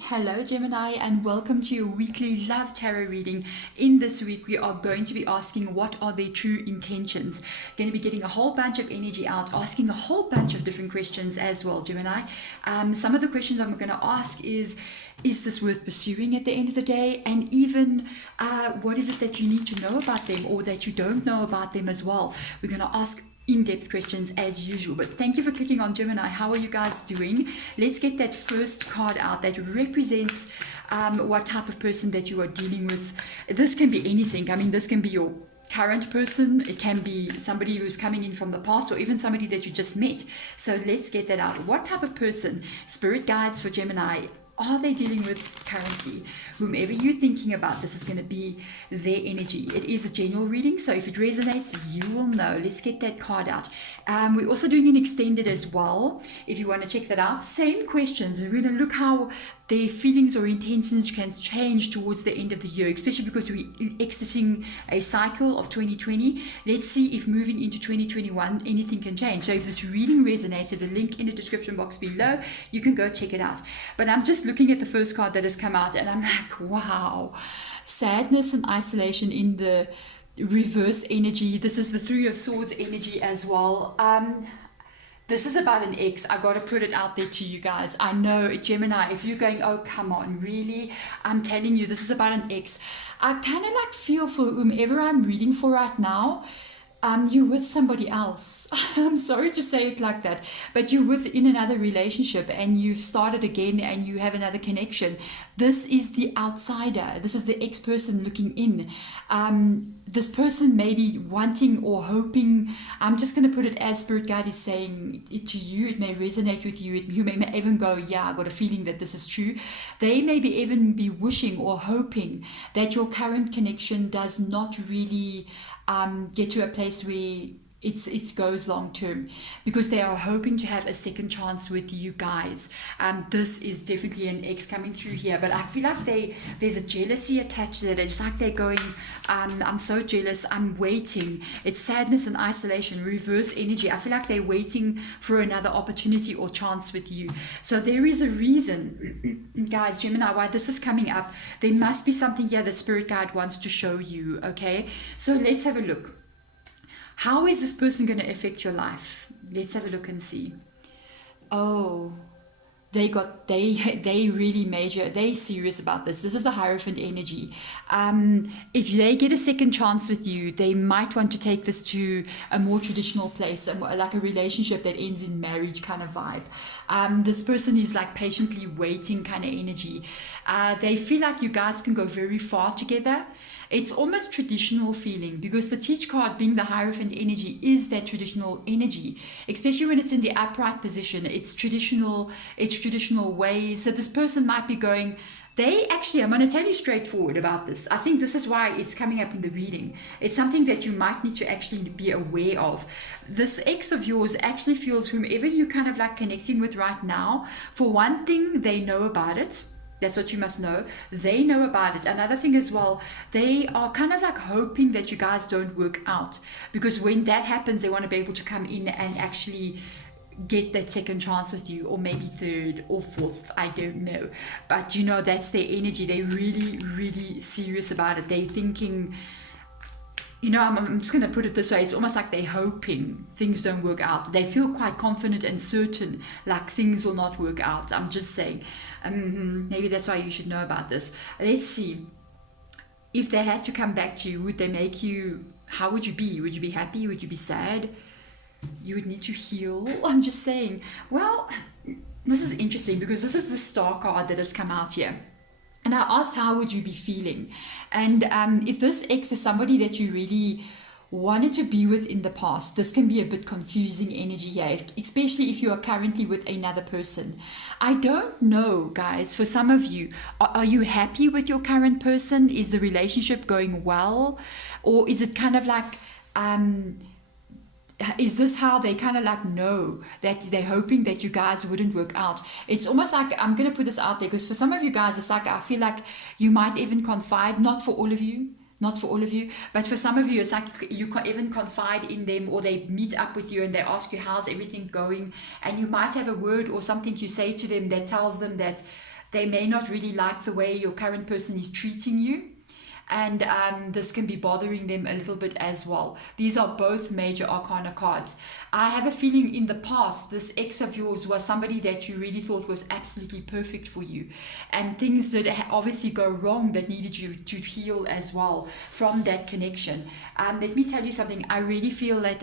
Hello Gemini, and welcome to your weekly love tarot reading. In this week we are going to be asking what are their true intentions. Going to be getting a whole bunch of energy out, asking a whole bunch of different questions as well, Gemini. Some of the questions I'm going to ask is this worth pursuing at the end of the day? And even what is it that you need to know about them or that you don't know about them as well? We're going to ask in-depth questions as usual. But thank you for clicking on Gemini. How are you guys doing? Let's get that first card out that represents what type of person that you are dealing with. This can be anything. I mean, this can be your current person, it can be somebody who's coming in from the past, or even somebody that you just met. So let's get that out. What type of person, spirit guides for Gemini, are they dealing with currently? Whomever you're thinking about, this is going to be their energy. It is a general reading, so if it resonates, you will know. Let's get that card out. We're also doing an extended as well, if you want to check that out. Same questions. We're going to look how their feelings or intentions can change towards the end of the year, especially because we're exiting a cycle of 2020. Let's see if moving into 2021, anything can change. So if this reading resonates, there's a link in the description box below. You can go check it out. But I'm just looking at the first card that has come out and I'm like, wow, sadness and isolation in the reverse energy. This is the Three of Swords energy as well. This is about an ex. I got to put it out there to you guys. I know, Gemini, if you're going, oh, come on, really? I'm telling you, this is about an ex. I kind of like feel for whomever I'm reading for right now. You're with somebody else. I'm sorry to say it like that, but you're in another relationship and you've started again and you have another connection. This is the outsider. This is the ex-person looking in. This person may be wanting or hoping, I'm just going to put it as Spirit Guide is saying it to you. It may resonate with you. You may even go, yeah, I got a feeling that this is true. They may be even be wishing or hoping that your current connection does not really get to a place where it goes long term, because they are hoping to have a second chance with you guys. This is definitely an ex coming through here, but I feel like there's a jealousy attached to it. It's like they're going, I'm so jealous, I'm waiting. It's sadness and isolation, reverse energy. I feel like they're waiting for another opportunity or chance with you. So there is a reason, guys, Gemini, why this is coming up. There must be something here that Spirit Guide wants to show you, okay? So let's have a look. How is this person going to affect your life? Let's have a look and see. Oh, they really major, they serious about this. This is the Hierophant energy. If they get a second chance with you, they might want to take this to a more traditional place, like a relationship that ends in marriage kind of vibe. This person is like patiently waiting kind of energy. They feel like you guys can go very far together. It's almost traditional feeling, because the Teach card, being the Hierophant energy, is that traditional energy, especially when it's in the upright position. It's traditional ways. So this person might be going, I'm going to tell you straightforward about this. I think this is why it's coming up in the reading. It's something that you might need to actually be aware of. This ex of yours actually feels whomever you're kind of like connecting with right now, for one thing, they know about it. That's what you must know. They know about it. Another thing as well, they are kind of like hoping that you guys don't work out, because when that happens, they want to be able to come in and actually get that second chance with you, or maybe third or fourth, I don't know. But you know, that's their energy. They're really, really serious about it. They're thinking, you know, I'm just going to put it this way. It's almost like they're hoping things don't work out. They feel quite confident and certain, like things will not work out. I'm just saying, maybe that's why you should know about this. Let's see. If they had to come back to you, would they make you, how would you be? Would you be happy? Would you be sad? You would need to heal. I'm just saying. Well, this is interesting, because this is the Star card that has come out here. And I asked, how would you be feeling? And if this ex is somebody that you really wanted to be with in the past, this can be a bit confusing energy here, especially if you are currently with another person. I don't know, guys, for some of you, are you happy with your current person? Is the relationship going well? Or is it kind of like, is this how they kind of like know that they're hoping that you guys wouldn't work out? It's almost like, I'm going to put this out there, because for some of you guys, it's like, I feel like you might even confide, not for all of you, but for some of you, it's like you can even confide in them, or they meet up with you and they ask you, how's everything going? And you might have a word or something you say to them that tells them that They may not really like the way your current person is treating you. And this can be bothering them a little bit as well. These are both major arcana cards. I have a feeling in the past, this ex of yours was somebody that you really thought was absolutely perfect for you. And things did obviously go wrong that needed you to heal as well from that connection. Let me tell you something. I really feel that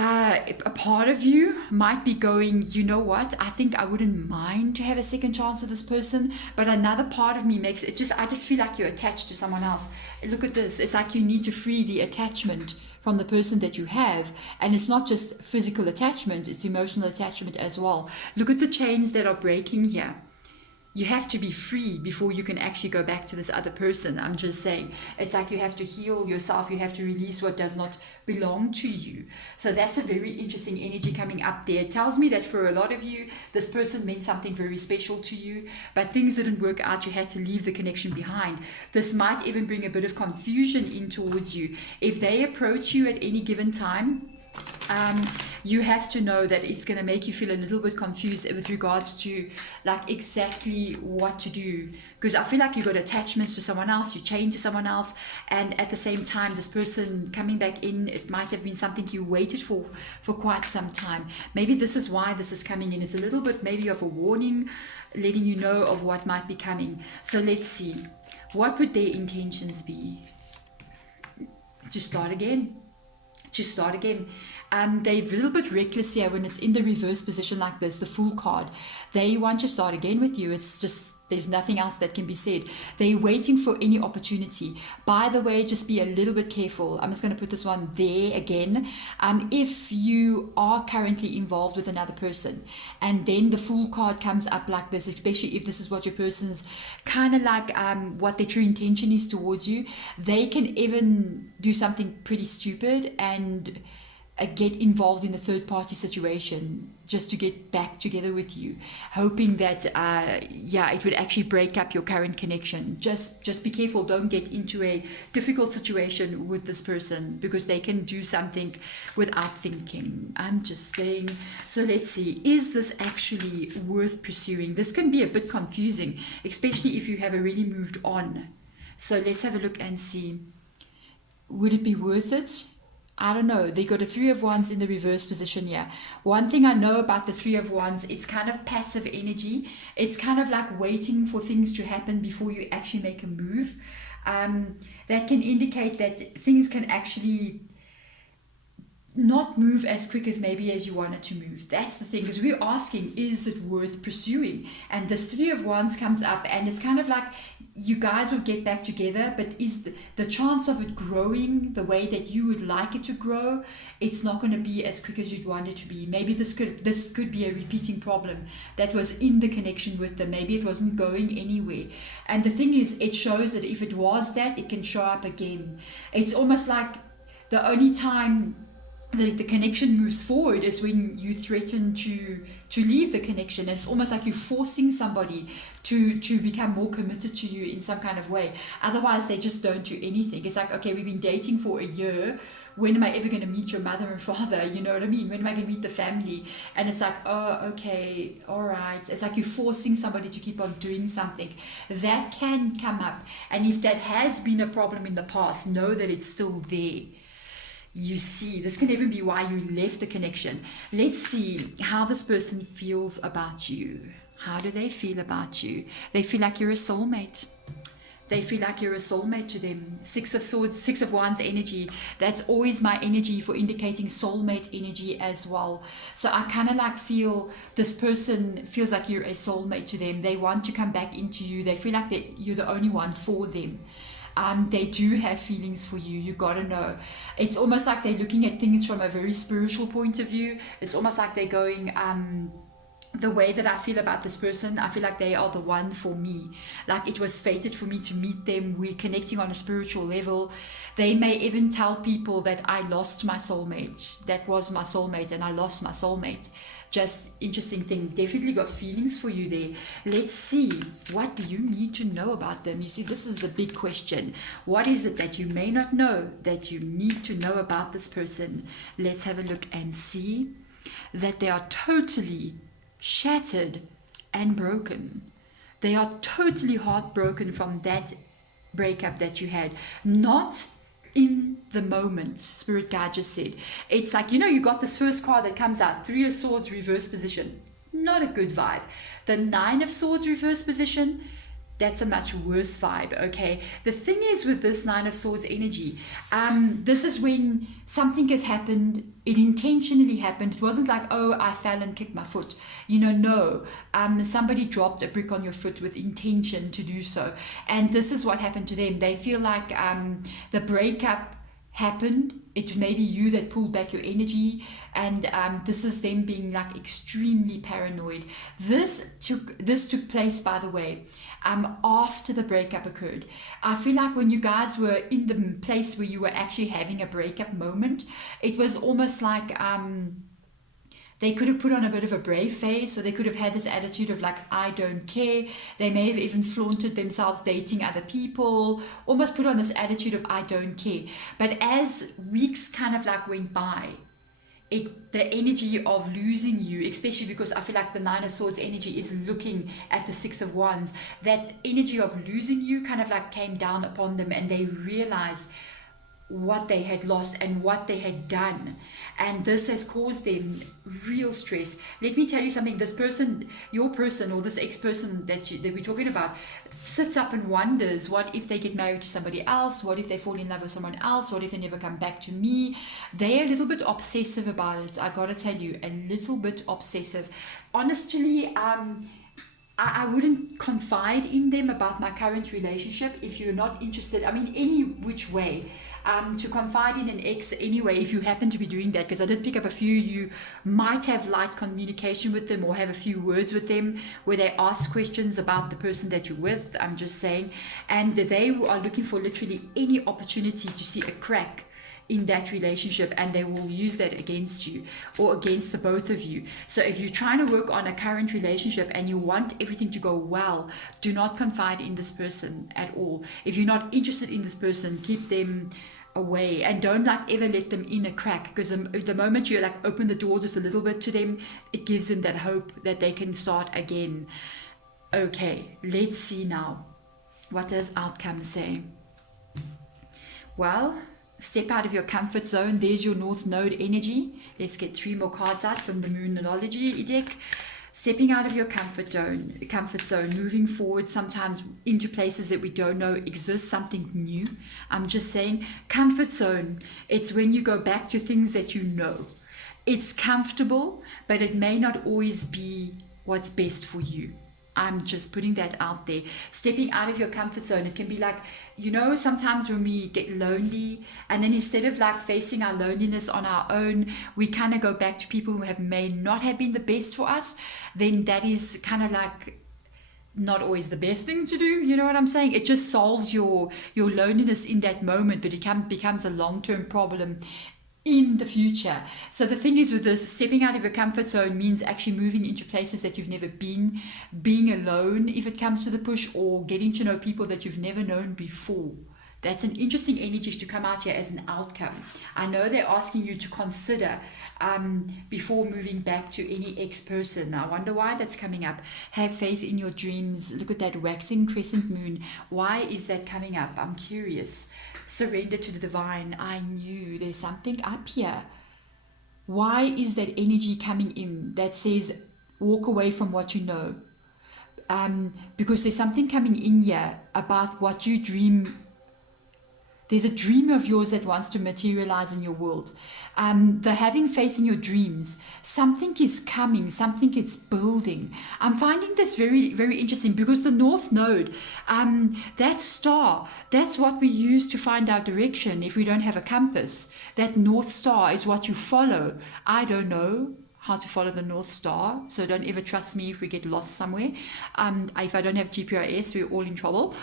a part of you might be going, you know what, I think I wouldn't mind to have a second chance with this person, but another part of me makes it I just feel like you're attached to someone else. Look at this. It's like you need to free the attachment from the person that you have. And it's not just physical attachment, it's emotional attachment as well. Look at the chains that are breaking here. You have to be free before you can actually go back to this other person. I'm just saying, it's like you have to heal yourself. You have to release what does not belong to you. So that's a very interesting energy coming up there. It tells me that for a lot of you, this person meant something very special to you, but things didn't work out. You had to leave the connection behind. This might even bring a bit of confusion in towards you. If they approach you at any given time, you have to know that it's going to make you feel a little bit confused with regards to like exactly what to do, because I feel like you got attachments to someone else, you chained to someone else, and at the same time this person coming back in, it might have been something you waited for quite some time. Maybe this is why this is coming in. It's a little bit maybe of a warning, letting you know of what might be coming. So let's see, what would their intentions be? To start again. They're a little bit reckless here when it's in the reverse position like this, the Fool card. They want to start again with you. It's just, there's nothing else that can be said. They're waiting for any opportunity. By the way, just be a little bit careful. I'm just going to put this one there again. If you are currently involved with another person and then the Fool card comes up like this, especially if this is what your person's kind of like what their true intention is towards you, they can even do something pretty stupid and get involved in a third party situation just to get back together with you, hoping that it would actually break up your current connection. Just be careful. Don't get into a difficult situation with this person, because they can do something without thinking. I'm just saying. So let's see, is this actually worth pursuing? This can be a bit confusing, especially if you have already moved on. So let's have a look and see, would it be worth it? I don't know. They got a Three of Wands in the reverse position here. One thing I know about the Three of Wands, it's kind of passive energy. It's kind of like waiting for things to happen before you actually make a move. That can indicate that things can actually not move as quick as maybe as you want it to move. That's the thing, because we're asking, is it worth pursuing? And this Three of Wands comes up, and it's kind of like you guys will get back together, but is the chance of it growing the way that you would like it to grow, it's not going to be as quick as you'd want it to be. Maybe this could be a repeating problem that was in the connection with them. Maybe it wasn't going anywhere. And the thing is, it shows that if it was that, it can show up again. It's almost like the only time the connection moves forward is when you threaten to leave the connection. It's almost like you're forcing somebody to become more committed to you in some kind of way. Otherwise, they just don't do anything. It's like, okay, we've been dating for a year. When am I ever going to meet your mother and father? You know what I mean? When am I going to meet the family? And it's like, oh, okay, all right. It's like you're forcing somebody to keep on doing something. That can come up. And if that has been a problem in the past, know that it's still there. You see, this can even be why you left the connection. Let's see how this person feels about you. How do they feel about you? They feel like you're a soulmate. They feel like you're a soulmate to them. Six of Swords, Six of Wands energy. That's always my energy for indicating soulmate energy as well. So I kind of like feel this person feels like you're a soulmate to them. They want to come back into you. They feel like you're the only one for them. They do have feelings for you. You gotta know. It's almost like they're looking at things from a very spiritual point of view. It's almost like they're going, the way that I feel about this person, I feel like they are the one for me. Like it was fated for me to meet them. We're connecting on a spiritual level. They may even tell people that I lost my soulmate. That was my soulmate and I lost my soulmate. Just interesting thing. Definitely got feelings for you there. Let's see. What do you need to know about them? You see, this is the big question. What is it that you may not know that you need to know about this person? Let's have a look and see that they are totally shattered and broken. They are totally heartbroken from that breakup that you had. Not in the moment, Spirit Guide just said. It's like, you got this first card that comes out, Three of Swords, reverse position. Not a good vibe. The Nine of Swords, reverse position, that's a much worse vibe, okay? The thing is with this Nine of Swords energy, this is when something has happened, it intentionally happened. It wasn't like, oh, I fell and kicked my foot. No. Somebody dropped a brick on your foot with intention to do so. And this is what happened to them. They feel like the breakup happened. It may be you that pulled back your energy, and this is them being like extremely paranoid. This took place, by the way, after the breakup occurred. I feel like when you guys were in the place where you were actually having a breakup moment, it was almost like they could have put on a bit of a brave face, or they could have had this attitude of like, I don't care. They may have even flaunted themselves dating other people, almost put on this attitude of I don't care. But as weeks kind of like went by, the energy of losing you, especially because I feel like the Nine of Swords energy is looking at the Six of Wands, that energy of losing you kind of like came down upon them, and they realized what they had lost and what they had done, and this has caused them real stress. Let me tell you something. This person, your person, or this ex-person that we're talking about, sits up and wonders, what if they get married to somebody else? What if they fall in love with someone else? What if they never come back to me? They're a little bit obsessive about it. I gotta tell you, a little bit obsessive. Honestly, I wouldn't confide in them about my current relationship if you're not interested. I mean, any which way. To confide in an ex anyway, if you happen to be doing that, because I did pick up a few, you might have light communication with them or have a few words with them where they ask questions about the person that you're with. I'm just saying. And they are looking for literally any opportunity to see a crack in that relationship, and they will use that against you or against the both of you. So if you're trying to work on a current relationship and you want everything to go well, do not confide in this person at all. If you're not interested in this person, keep them away, and don't like ever let them in a crack, because the moment you like open the door just a little bit to them, it gives them that hope that they can start again. Okay, let's see now. What does outcome say? Well, step out of your comfort zone. There's your North Node energy. Let's get 3 more cards out from the Moonology deck. Stepping out of your comfort zone, moving forward, sometimes into places that we don't know exist, something new. I'm just saying, comfort zone, it's when you go back to things that you know. It's comfortable, but it may not always be what's best for you. I'm just putting that out there. Stepping out of your comfort zone. It can be like, sometimes when we get lonely, and then instead of like facing our loneliness on our own, we kind of go back to people who may not have been the best for us. Then that is kind of like not always the best thing to do. You know what I'm saying? It just solves your loneliness in that moment, but it becomes a long-term problem in the future. So the thing is with this, stepping out of your comfort zone means actually moving into places that you've never been, being alone if it comes to the push, or getting to know people that you've never known before. That's an interesting energy to come out here as an outcome. I know they're asking you to consider before moving back to any ex-person. I wonder why that's coming up. Have faith in your dreams. Look at that waxing crescent moon. Why is that coming up? I'm curious. Surrender to the divine. I knew there's something up here. Why is that energy coming in that says walk away from what you know? Because there's something coming in here about what you dream. There's a dream of yours that wants to materialize in your world. The having faith in your dreams, something is coming, something is building. I'm finding this very, very interesting, because the North Node, that star, that's what we use to find our direction if we don't have a compass. That North Star is what you follow. I don't know how to follow the North Star, so don't ever trust me if we get lost somewhere. If I don't have GPS, we're all in trouble.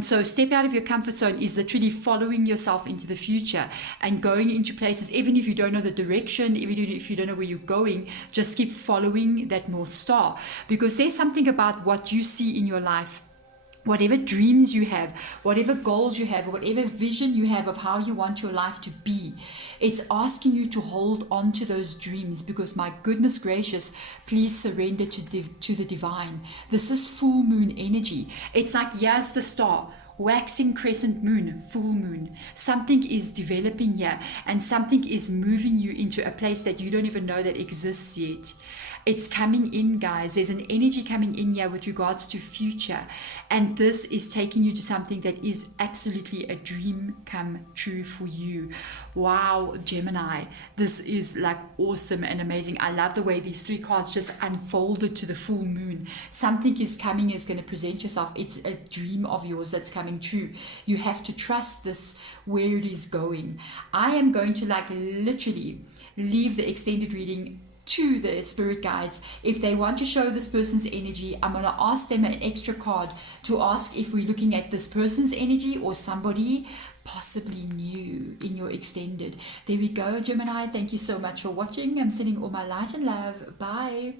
So step out of your comfort zone is literally following yourself into the future and going into places, even if you don't know the direction, even if you don't know where you're going, just keep following that North Star, because there's something about what you see in your life whatever dreams you have, whatever goals you have, whatever vision you have of how you want your life to be, it's asking you to hold on to those dreams, because my goodness gracious, please surrender to the divine. This is full moon energy. It's like, here's the star, waxing crescent moon, full moon. Something is developing here, and something is moving you into a place that you don't even know that exists yet. It's coming in, guys. There's an energy coming in here with regards to future, and this is taking you to something that is absolutely a dream come true for you. Wow, Gemini, this is like awesome and amazing. I love the way these three cards just unfolded to the full moon. Something is coming, is going to present yourself. It's a dream of yours that's coming true. You have to trust this, where it is going. I am going to like literally leave the extended reading to the spirit guides. If they want to show this person's energy, I'm going to ask them an extra card to ask if we're looking at this person's energy or somebody possibly new in your extended. There we go, Gemini. Thank you so much for watching. I'm sending all my light and love. Bye.